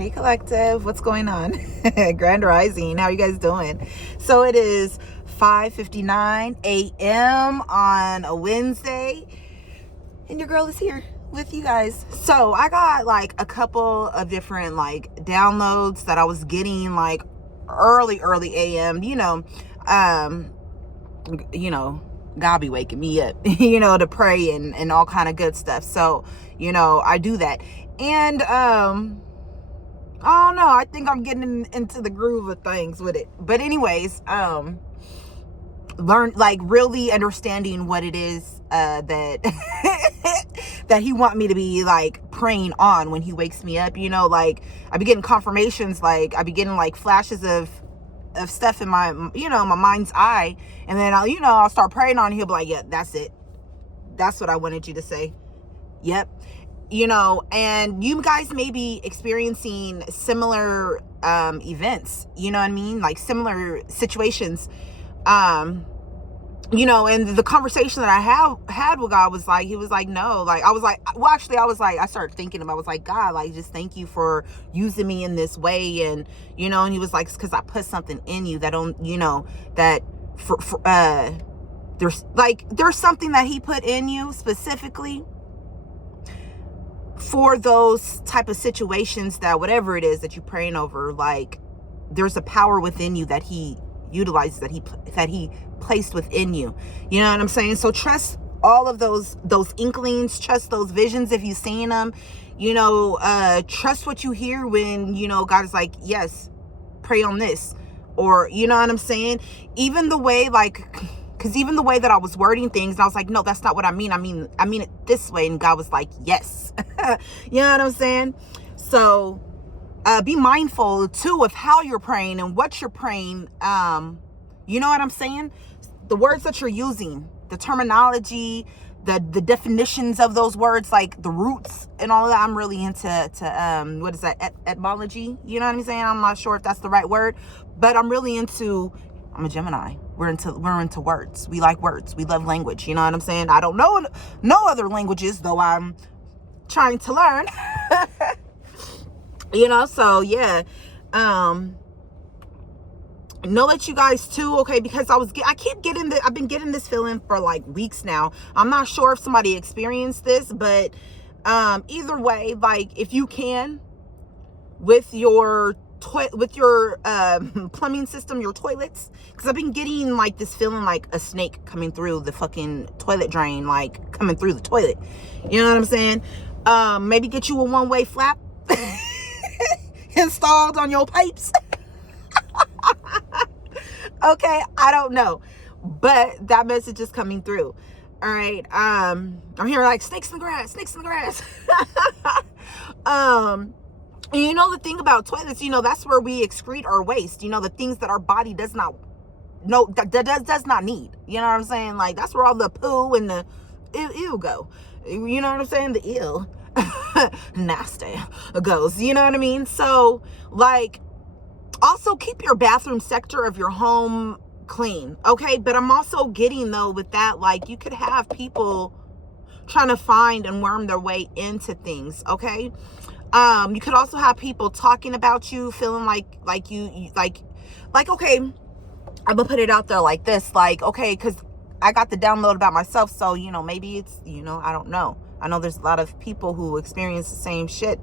Hey collective, what's going on? Grand Rising, how you guys doing? So it is 5:59 a.m. on a Wednesday, and your girl is here with you guys. So I got like a couple of different like downloads that I was getting like early a.m. Um, God be waking me up, to pray and all kind of good stuff. So, I do that. And I don't know. I think I'm getting into the groove of things with it. But anyways, learn like really understanding what it is that that he want me to be like praying on when he wakes me up. Like I be getting confirmations, like I be getting like flashes of stuff in my my mind's eye, and then I'll start praying on. He'll be like, yeah, that's it. That's what I wanted you to say. Yep. And you guys may be experiencing similar events, you know what I mean? Like similar situations. And the conversation that I had with God was like, he was like, no, like, I was like, well, actually, I started thinking about, I was like, God, like, just thank you for using me in this way. And, and he was like, it's because I put something in you that don't, that there's something that he put in you specifically for those type of situations, that whatever it is that you're praying over, like there's a power within you that he utilizes, that he placed within you. You know what I'm saying? So trust all of those inklings, trust those visions if you've seen them. Trust what you hear when God is like, yes, pray on this, or you know what I'm saying? Even the way because even the way that I was wording things, and I was like, no, that's not what I mean. I mean it this way. And God was like, yes. You know what I'm saying? So be mindful too of how you're praying and what you're praying. You know what I'm saying? The words that you're using, the terminology, the definitions of those words, like the roots and all of that. I'm really into what is that, etymology? You know what I'm saying? I'm not sure if that's the right word, but I'm really into, I'm a Gemini. We're into words. We like words. We love language. You know what I'm saying? I don't know no other languages, though I'm trying to learn. So yeah. Know that you guys too, okay, because I've been getting this feeling for like weeks now. I'm not sure if somebody experienced this, but either way, like if you can, with your plumbing system, your toilets, because I've been getting like this feeling like a snake coming through the fucking toilet drain, like coming through the toilet. You know what I'm saying? Maybe get you a one-way flap installed on your pipes. Okay, I don't know, but that message is coming through. All right. I'm hearing like snakes in the grass. And the thing about toilets, that's where we excrete our waste, the things that our body does not need. You know what I'm saying? Like that's where all the poo and the ew go. You know what I'm saying? The ew nasty goes. You know what I mean? So like, also keep your bathroom sector of your home clean, okay? But I'm also getting though with that, like you could have people trying to find and worm their way into things, okay? You could also have people talking about you, feeling like you okay, I'm gonna put it out there like this, like, okay, because I got the download about myself, so maybe it's I don't know. I know there's a lot of people who experience the same shit.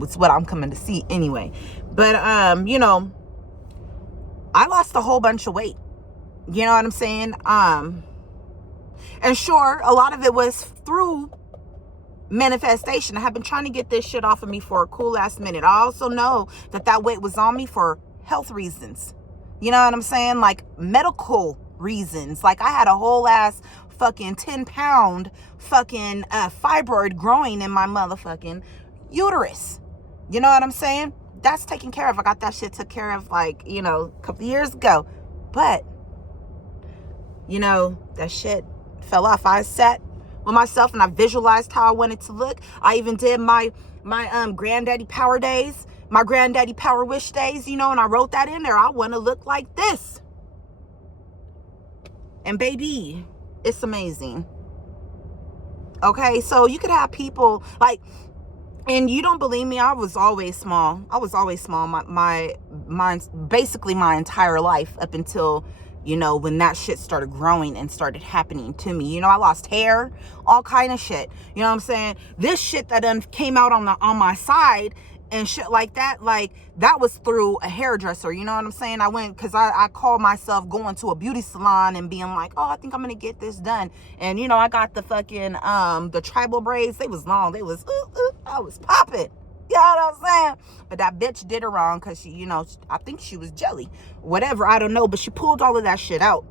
It's what I'm coming to see anyway. But I lost a whole bunch of weight. You know what I'm saying? And sure, a lot of it was through manifestation. I have been trying to get this shit off of me for a cool ass minute. I also know that weight was on me for health reasons. You know what I'm saying? Like medical reasons. Like I had a whole ass fucking 10-pound fucking fibroid growing in my motherfucking uterus. You know what I'm saying? That's taken care of. I got that shit took care of like, a couple of years ago. But, that shit fell off. I sat with myself and I visualized how I wanted to look. I even did my granddaddy power days, my granddaddy power wish days, and I wrote that in there. I want to look like this. And baby, it's amazing. Okay, so you could have people like, And you don't believe me, I was always small. I was always small. Basically my entire life up until, when that shit started growing and started happening to me. I lost hair, all kind of shit. You know what I'm saying? This shit that done came out on my side and shit like that, that was through a hairdresser. You know what I'm saying? I went, because I called myself going to a beauty salon and being like, oh, I think I'm gonna get this done. And I got the fucking the tribal braids. They was long, they was I was popping. You know what I'm saying? But that bitch did her wrong, because she, I think she was jelly, whatever, I don't know, but she pulled all of that shit out.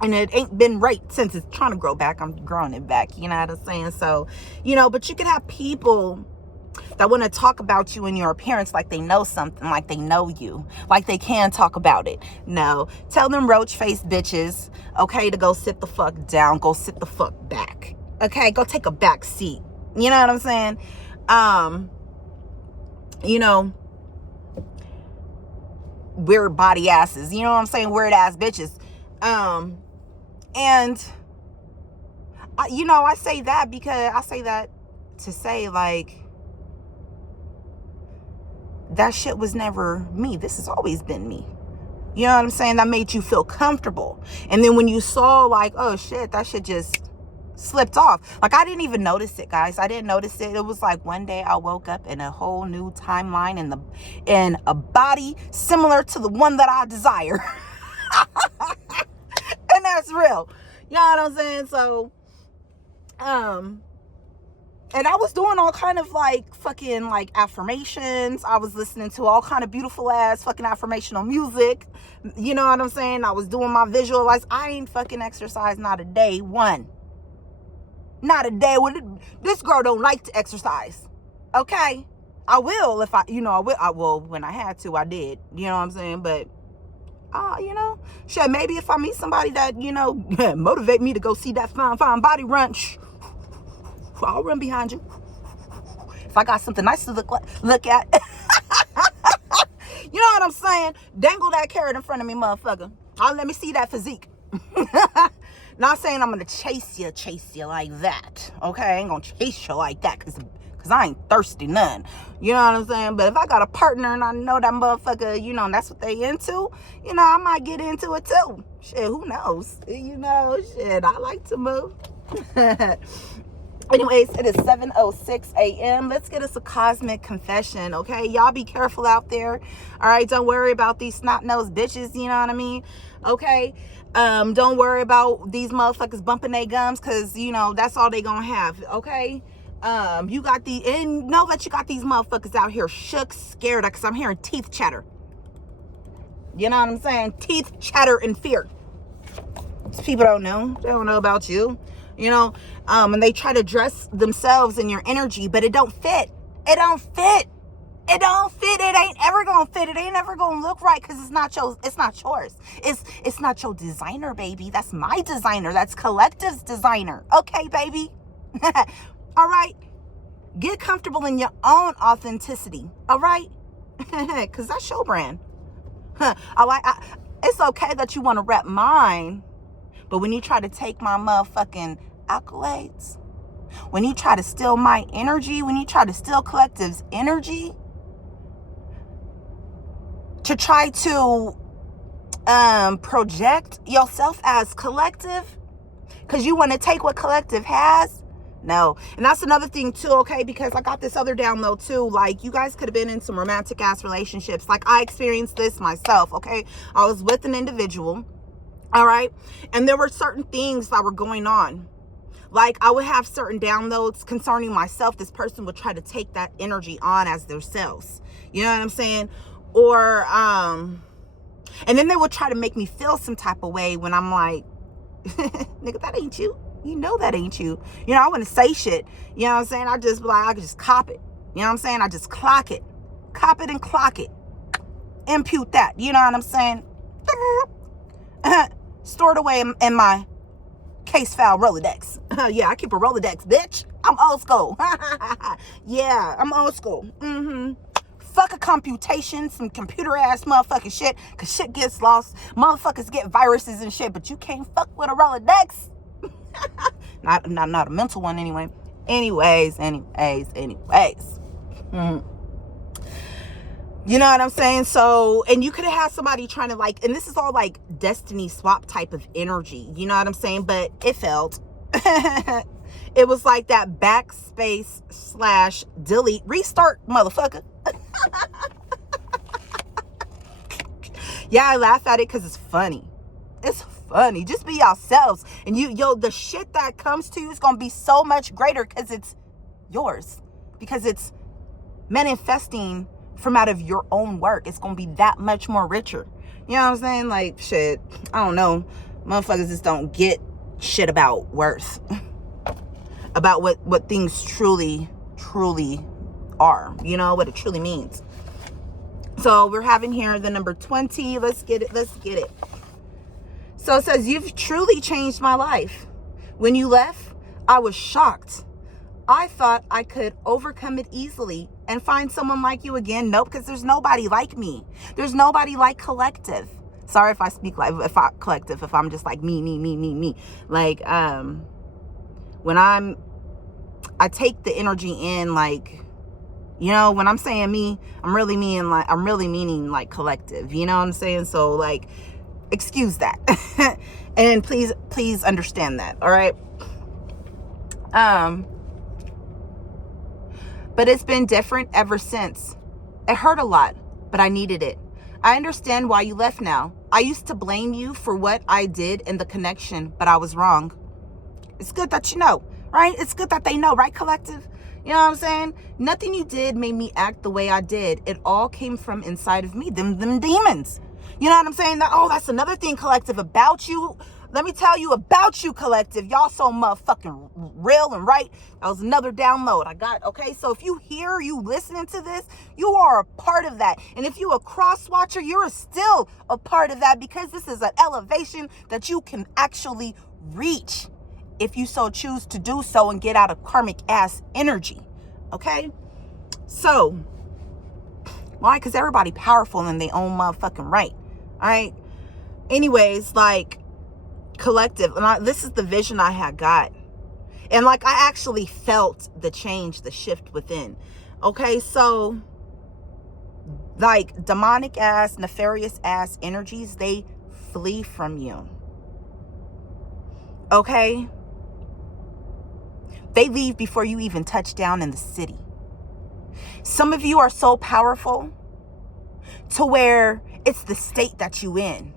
And it ain't been right since. It's trying to grow back. I'm growing it back. You know what I'm saying? So, but you could have people that want to talk about you and your appearance like they know something, like they know you, like they can talk about it. No, tell them roach-faced bitches, okay, to go sit the fuck down, go sit the fuck back, okay, go take a back seat. You know what I'm saying? Weird body asses, you know what I'm saying? Weird ass bitches. And I say that because I say that to say, like, that shit was never me. This has always been me. You know what I'm saying? That made you feel comfortable. And then when you saw, like, oh shit, that shit just slipped off. Like, I didn't even notice it, guys. I didn't notice it. It was like one day I woke up in a whole new timeline in a body similar to the one that I desire. And that's real. You know what I'm saying? So, and I was doing all kind of like fucking like affirmations. I was listening to all kind of beautiful ass fucking affirmational music. You know what I'm saying? I was doing my visualize. I ain't fucking exercised not a day one. Not a day. This girl don't like to exercise. Okay? I will if I will when I had to, I did. You know what I'm saying? But shit, maybe if I meet somebody that, motivate me to go see that fine body run, I'll run behind you. If I got something nice to look at. You know what I'm saying? Dangle that carrot in front of me, motherfucker. Let me see that physique. Not saying I'm gonna chase you like that. Okay, I ain't gonna chase you like that because I ain't thirsty none. You know what I'm saying? But if I got a partner and I know that motherfucker, that's what they into, I might get into it too. Shit, who knows? Shit, I like to move. Anyways, it is 7:06 a.m. Let's get us a cosmic confession, okay? Y'all be careful out there. All right, don't worry about these snot-nosed bitches, you know what I mean? Okay? Don't worry about these motherfuckers bumping their gums, because, that's all they gonna have, okay? Know that you got these motherfuckers out here shook, scared, because I'm hearing teeth chatter. You know what I'm saying? Teeth chatter in fear. These people don't know. They don't know about you. And they try to dress themselves in your energy, but it don't fit. It don't fit. It don't fit. It ain't ever gonna fit. It ain't ever gonna look right, because it's not yours. It's not your designer, baby. That's my designer. That's Collective's designer. Okay, baby. All right. Get comfortable in your own authenticity. All right. Because that's your brand. It's okay that you want to rep mine, but when you try to take my motherfucking accolades, when you try to steal my energy, when you try to steal Collective's energy, to try to project yourself as Collective, because you want to take what Collective has. No. And that's another thing too, okay? Because I got this other download too. Like, you guys could have been in some romantic ass relationships. Like, I experienced this myself, okay? I was with an individual, all right? And there were certain things that were going on. Like, I would have certain downloads concerning myself. This person would try to take that energy on as themselves. You know what I'm saying? Or, and then they would try to make me feel some type of way when I'm like, nigga, that ain't you. You know that ain't you. I wouldn't say shit. You know what I'm saying? I just be like, I could just cop it. You know what I'm saying? I just clock it. Cop it and clock it. Impute that. You know what I'm saying? Stored away in my case file Rolodex. Yeah, I keep a Rolodex, bitch. I'm old school. Yeah, I'm old school. Fuck a computation, some computer ass motherfucking shit, because shit gets lost. Motherfuckers get viruses and shit, but you can't fuck with a Rolodex. Not a mental one anyway. Anyways. You know what I'm saying? So, and you could have had somebody trying to like, and this is all like destiny swap type of energy. You know what I'm saying? But it failed. It was like that backspace / delete restart, motherfucker. Yeah, I laugh at it because it's funny. It's funny. Just be yourselves. And the shit that comes to you is going to be so much greater because it's yours. Because it's manifesting from out of your own work. It's going to be that much more richer. You know what I'm saying? Like, shit, I don't know. Motherfuckers just don't get shit about worth. About what things truly are. You know, what it truly means. So we're having here the number 20. Let's get it. So it says, you've truly changed my life. When you left, I was shocked. I thought I could overcome it easily and find someone like you again. Nope, because there's nobody like me. There's nobody like Collective. Sorry if I speak like, if I'm just like me. Like, when I take the energy in, like, you know, when I'm saying me, I'm really meaning like Collective. You know what I'm saying? So like, excuse that. And please understand that. All right. But it's been different ever since. It hurt a lot, but I needed it. I understand why you left now. I used to blame you for what I did in the connection, but I was wrong. It's good that you know, right? It's good that they know, right, Collective? You know what I'm saying? Nothing you did made me act the way I did. It all came from inside of me, them demons. You know what I'm saying? That's another thing, Collective, about you. Let me tell you about you, Collective. Y'all so motherfucking real and right. That was another download I got, okay? So if you listening to this, you are a part of that. And if you a cross watcher, you're still a part of that, because this is an elevation that you can actually reach if you so choose to do so and get out of karmic ass energy, okay? So, why? Because everybody powerful in their own motherfucking right, all right? Anyways, like, Collective, and this is the vision I had got, and like I actually felt the change, the shift within. Okay, so like demonic ass, nefarious ass energies, they flee from you. Okay, they leave before you even touch down in the city. Some of you are so powerful to where it's the state that you in.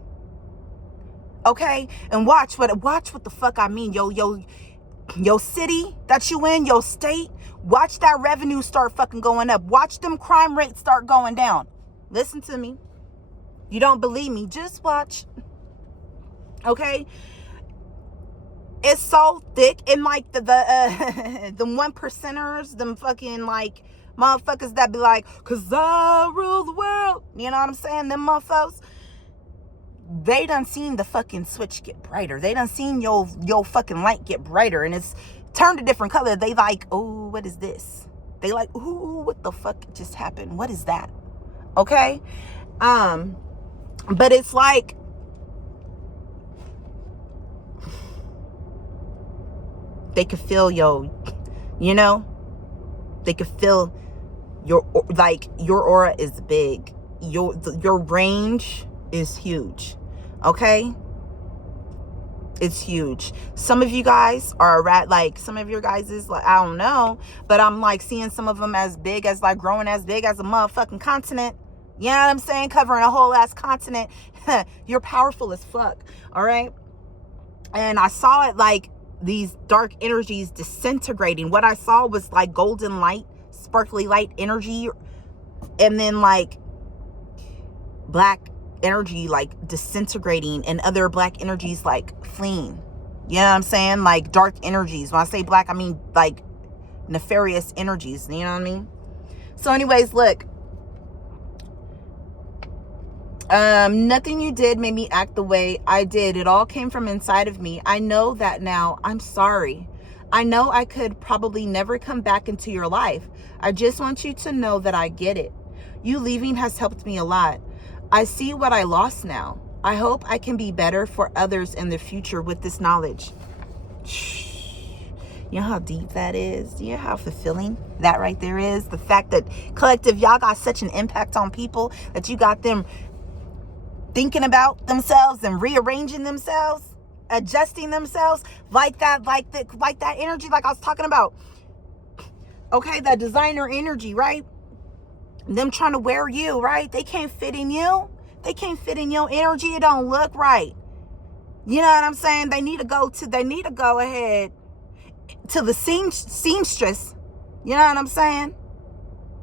Okay, and watch what the fuck I mean. Your city that you in, your state, watch that revenue start fucking going up. Watch them crime rates start going down. Listen to me. You don't believe me, just watch. Okay, it's so thick, and like the one percenters, them fucking like motherfuckers that be like, 'cause I rule the world. You know what I'm saying? Them motherfuckers. They done seen the fucking switch get brighter. They done seen your fucking light get brighter, and it's turned a different color. They like, oh, what is this? They like, ooh, what the fuck just happened? What is that? Okay? But it's like, they could feel you know? They could feel your aura is big. Your range is huge. Okay, it's huge. Some of you guys are some of your guys is like, I don't know, but I'm like seeing some of them as big as like growing as big as a motherfucking continent. You know what I'm saying? Covering a whole ass continent. You're powerful as fuck. All right. And I saw it like these dark energies disintegrating. What I saw was like golden light, sparkly light energy, and then like black energy like disintegrating, and other black energies like fleeing. You know what I'm saying? Like dark energies. When I say black, I mean like nefarious energies. You know what I mean? So anyways, look, nothing you did made me act the way I did. It all came from inside of me. I know that now. I'm sorry. I know I could probably never come back into your life. I just want you to know that I get it. You leaving has helped me a lot. I see what I lost now. I hope I can be better for others in the future with this knowledge. You know how deep that is? You know how fulfilling that right there is? The fact that collective, y'all got such an impact on people that you got them thinking about themselves and rearranging themselves, adjusting themselves like that energy like I was talking about. Okay, that designer energy, right? Them trying to wear you, right? They can't fit in you. They can't fit in your energy. It don't look right. You know what I'm saying? They need to go ahead to the seamstress. You know what I'm saying?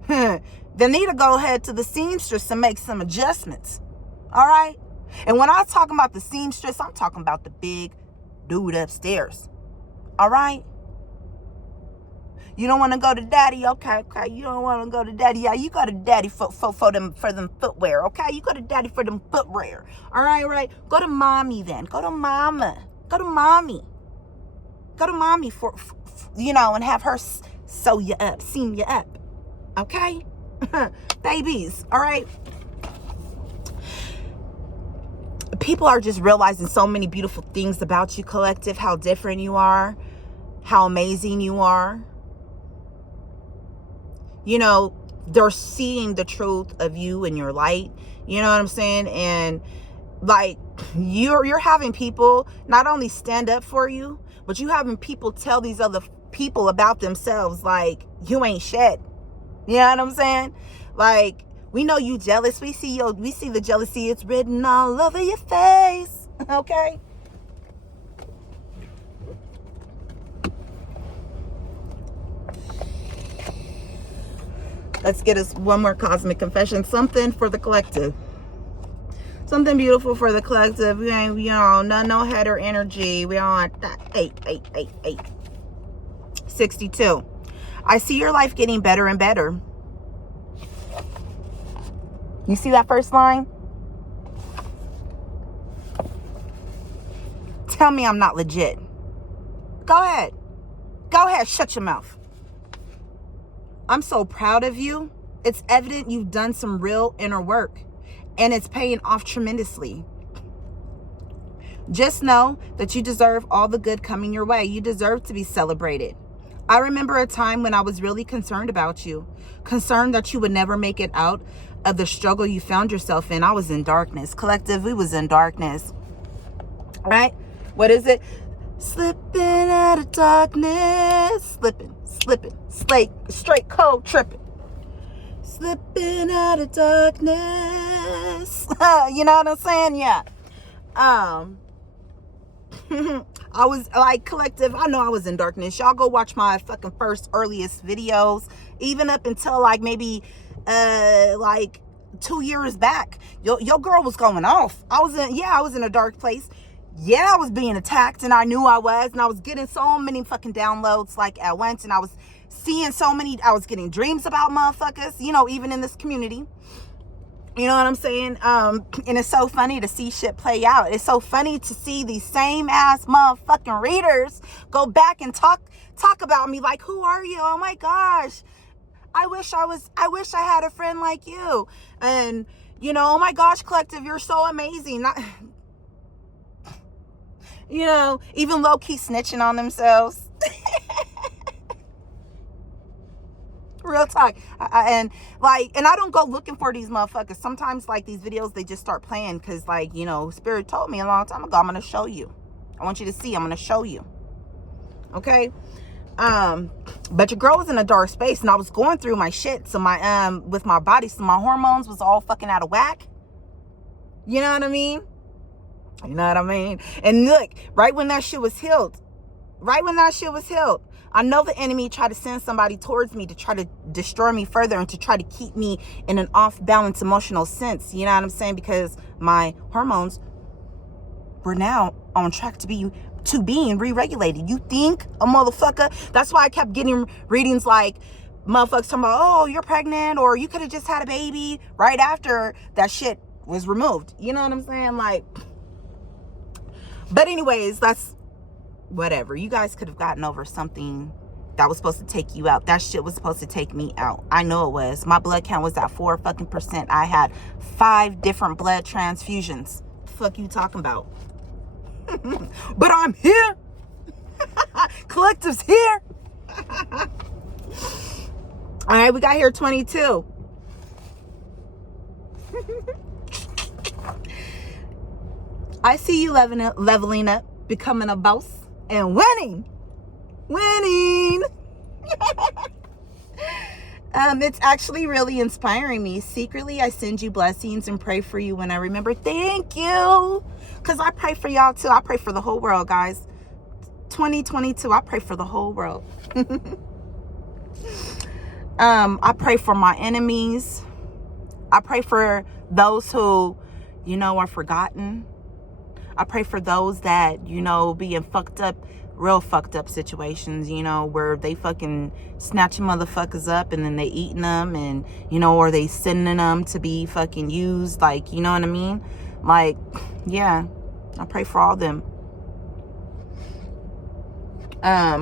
They need to go ahead to the seamstress and make some adjustments. All right? And when I'm talking about the seamstress, I'm talking about the big dude upstairs. All right? You don't want to go to daddy, okay? You don't want to go to daddy. Yeah, you go to daddy for them footwear, okay? You go to daddy for them footwear. All right? Go to mommy then. Go to mama. Go to mommy. Go to mommy for and have her sew you up, seam you up, okay? Babies, all right? People are just realizing so many beautiful things about you, collective, how different you are, how amazing you are. They're seeing the truth of you and your light. You know what I'm saying? And like you're having people not only stand up for you, but you having people tell these other people about themselves like you ain't shit. You know what I'm saying? Like, we know you jealous. We see the jealousy. It's written all over your face. Okay? Let's get us one more cosmic confession. Something for the collective. Something beautiful for the collective. We ain't, no header energy. We on 8. 62. I see your life getting better and better. You see that first line? Tell me I'm not legit. Go ahead. Shut your mouth. I'm so proud of you. It's evident you've done some real inner work, and it's paying off tremendously. Just know that you deserve all the good coming your way. You deserve to be celebrated. I remember a time when I was really concerned about you, concerned that you would never make it out of the struggle you found yourself in. I was in darkness. Collective, we was in darkness. Right? What is it? Slipping out of darkness. Slipping. Straight cold tripping. Slipping out of darkness. You know what I'm saying? Yeah. I was like, collective, I know I was in darkness. Y'all go watch my fucking earliest videos, even up until like maybe 2 years back. Your girl was going off. I was in a dark place. Yeah, I was being attacked, and I knew I was, and I was getting so many fucking downloads like at once, and I was seeing I was getting dreams about motherfuckers, even in this community. You know what I'm saying? And it's so funny to see shit play out. It's so funny to see these same ass motherfucking readers go back and talk about me like, who are you? Oh my gosh. I wish I had a friend like you. And, oh my gosh, collective, you're so amazing. Even low-key snitching on themselves. Real talk. And I don't go looking for these motherfuckers. Sometimes like these videos, they just start playing because Spirit told me a long time ago, I'm going to show you. I want you to see. I'm going to show you. Okay? But your girl was in a dark space, and I was going through my shit. So with my body, so my hormones was all fucking out of whack. You know what I mean? And look, right when that shit was healed, I know the enemy tried to send somebody towards me to try to destroy me further and to try to keep me in an off-balance emotional sense. You know what I'm saying? Because my hormones were now on track to being re-regulated. You think a motherfucker? That's why I kept getting readings like motherfuckers talking about, oh, you're pregnant, or you could have just had a baby right after that shit was removed. You know what I'm saying? But anyways, that's whatever. You guys could have gotten over something that was supposed to take you out. That shit was supposed to take me out. I know it was. My blood count was at 4%. I had 5 different blood transfusions. Fuck you talking about? But I'm here. Collective's here. All right, we got here 22. I see you leveling up, becoming a boss, and winning. It's actually really inspiring me. Secretly, I send you blessings and pray for you when I remember. Thank you. Because I pray for y'all too. I pray for the whole world, guys. 2022, I pray for the whole world. I pray for my enemies. I pray for those who, are forgotten. I pray for those that, be in real fucked up situations, where they fucking snatching motherfuckers up and then they eating them and, or they sending them to be fucking used. Like, you know what I mean? Like, yeah, I pray for all them. I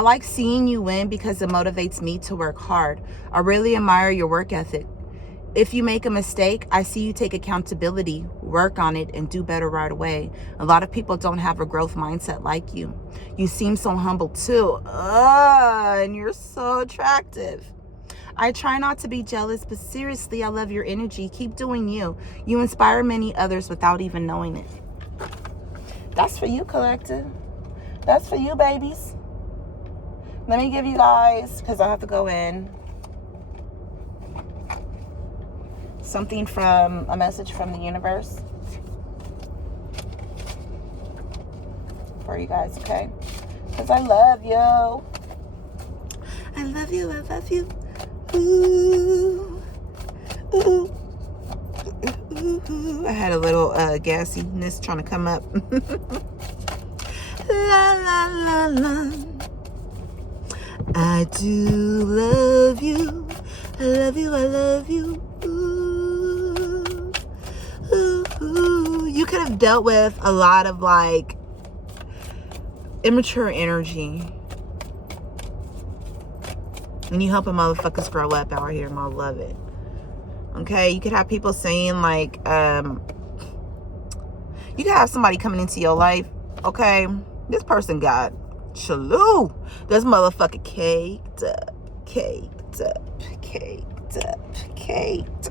like seeing you win because it motivates me to work hard. I really admire your work ethic. If you make a mistake, I see you take accountability, work on it, and do better right away. A lot of people don't have a growth mindset like you. You seem so humble too. And you're so attractive. I try not to be jealous, but seriously, I love your energy. Keep doing you. You inspire many others without even knowing it. That's for you, collective. That's for you, babies. Let me give you guys, because I have to go in, something from a message from the universe for you guys, okay? Because I love you. I love you. I love you. Ooh. Ooh. Ooh. I had a little gassiness trying to come up. La la la la. I do love you. I love you. I love you. Ooh. Ooh. Ooh. You could have dealt with a lot of like immature energy. And you helping motherfuckers grow up out here, and I love it. Okay, you could have people saying like, you could have somebody coming into your life. Okay, this person got Shaloo. This motherfucker caked up.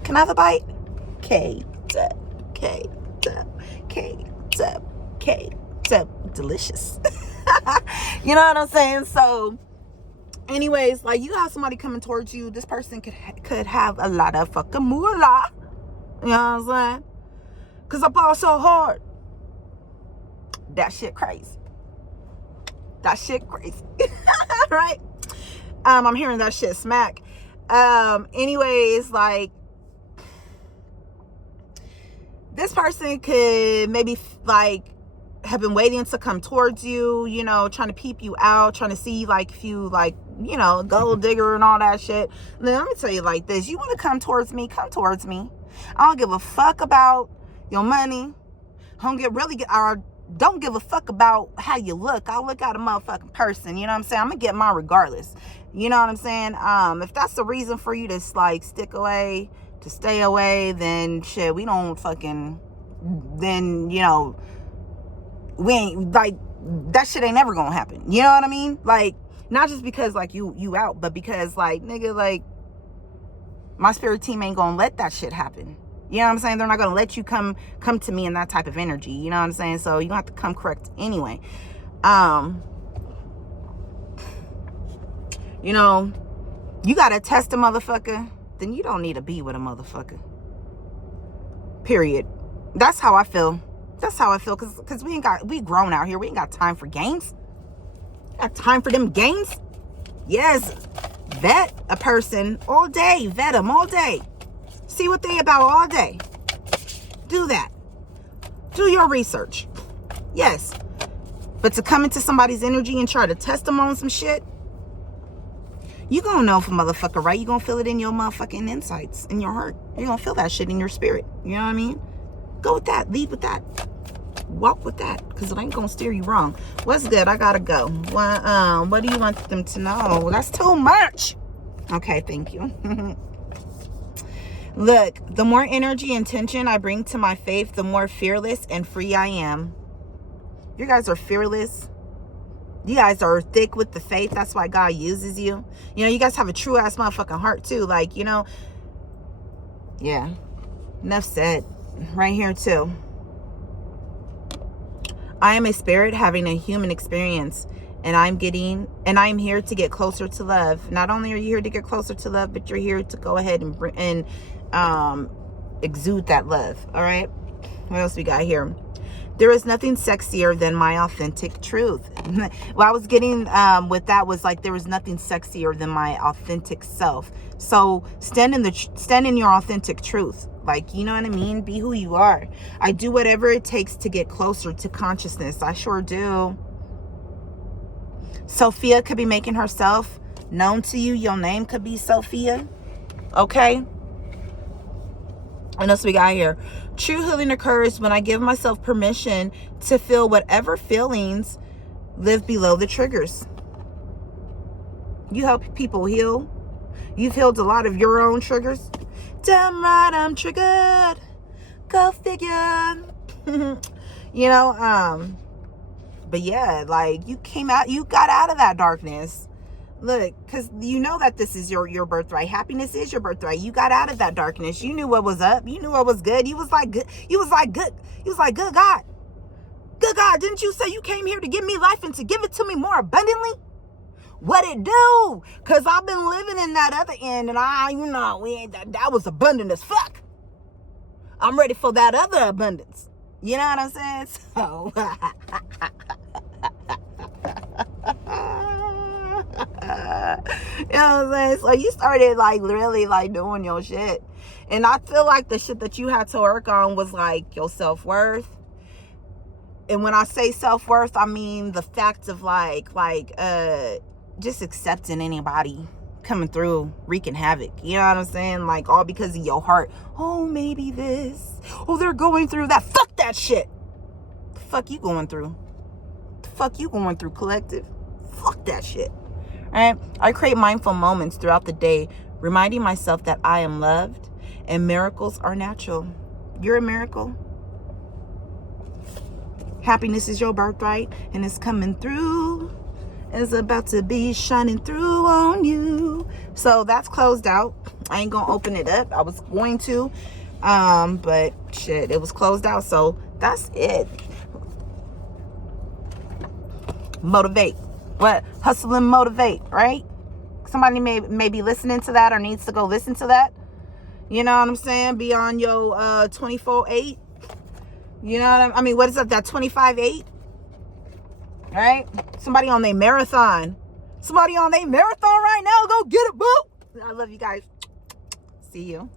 Can I have a bite? Caked up. Delicious. You know what I'm saying? So, anyways, like, you have somebody coming towards you. This person could have a lot of fucking moolah. You know what I'm saying? Because I ball so hard. That shit crazy. Right? I'm hearing that shit smack. Anyways, like, this person could maybe like have been waiting to come towards you, trying to peep you out, trying to see like if you like, gold digger and all that shit. And then let me tell you like this: you want to come towards me, come towards me. I don't give a fuck about your money. Don't give a fuck about how you look. I'll look at a motherfucking person. You know what I'm saying? I'm gonna get mine regardless. You know what I'm saying? If that's the reason for you to like stay away, then shit, we don't fucking, then, we ain't, like, that shit ain't never gonna happen. You know what I mean? Like, not just because like you out, but because like, nigga, like, my spirit team ain't gonna let that shit happen. You know what I'm saying? They're not going to let you come to me in that type of energy. You know what I'm saying? So you have to come correct anyway. You got to test a motherfucker, then you don't need to be with a motherfucker. Period. That's how I feel. Because we grown out here. We ain't got time for games. Got time for them games? Yes. Vet a person all day. Vet them all day. See what they about all day. Do that. Do your research. Yes. But to come into somebody's energy and try to test them on some shit, you gonna know if a motherfucker right. You gonna feel it in your motherfucking insides, in your heart. You gonna feel that shit in your spirit. You know what I mean? Go with that. Lead with that. Walk with that. Because it ain't gonna steer you wrong. What's good? I gotta go. What do you want them to know? That's too much. Okay, thank you. Look, the more energy and tension I bring to my faith, the more fearless and free I am. You guys are fearless You guys are thick with the faith. That's why God uses you. You know, you guys have a true ass motherfucking heart too. Like, you know, yeah. Enough said. Right here too. I am a spirit having a human experience, and I'm here to get closer to love. Not only are you here to get closer to love, but you're here to go ahead and exude that love. All right. What else we got here? There is nothing sexier than my authentic truth. What I was getting with that was like, there was nothing sexier than my authentic self. So stand in your authentic truth. Like, you know what I mean? Be who you are. I do whatever it takes to get closer to consciousness. I sure do. Sophia could be making herself known to you. Your name could be Sophia. Okay. What else we got here? True healing occurs when I give myself permission to feel whatever feelings live below the triggers. You help people heal. You've healed a lot of your own triggers. Damn right, I'm triggered. Go figure. You know, but yeah, like, you got out of that darkness. Look, because you know that this is your birthright. Happiness is your birthright. You got out of that darkness. You knew what was up. You knew what was good. You was like, good. You was like, good. You was like, good God. Good God, didn't you say you came here to give me life and to give it to me more abundantly? What it do? Because I've been living in that other end, and we ain't that was abundant as fuck. I'm ready for that other abundance. You know what I'm saying? So you know what I'm saying? So you started like really like doing your shit. And I feel like the shit that you had to work on was like your self-worth. And when I say self-worth, I mean the fact of like just accepting anybody coming through wreaking havoc. You know what I'm saying? Like, all because of your heart. Oh, maybe this. Oh, they're going through that. Fuck that shit. The fuck you going through? The fuck you going through, collective? Fuck that shit. Right? I create mindful moments throughout the day, reminding myself that I am loved and miracles are natural. You're a miracle. Happiness is your birthright, and it's coming through. It's about to be shining through on you. So that's closed out. I ain't gonna open it up. I was going to, but shit, it was closed out. So that's it. Motivate. What? Hustle and motivate, right? Somebody may be listening to that or needs to go listen to that. You know what I'm saying? Be on your 24/8. You know what I mean? What is that? That 25/8? Right? Somebody on their marathon. Somebody on their marathon right now. Go get it, boo. I love you guys. See you.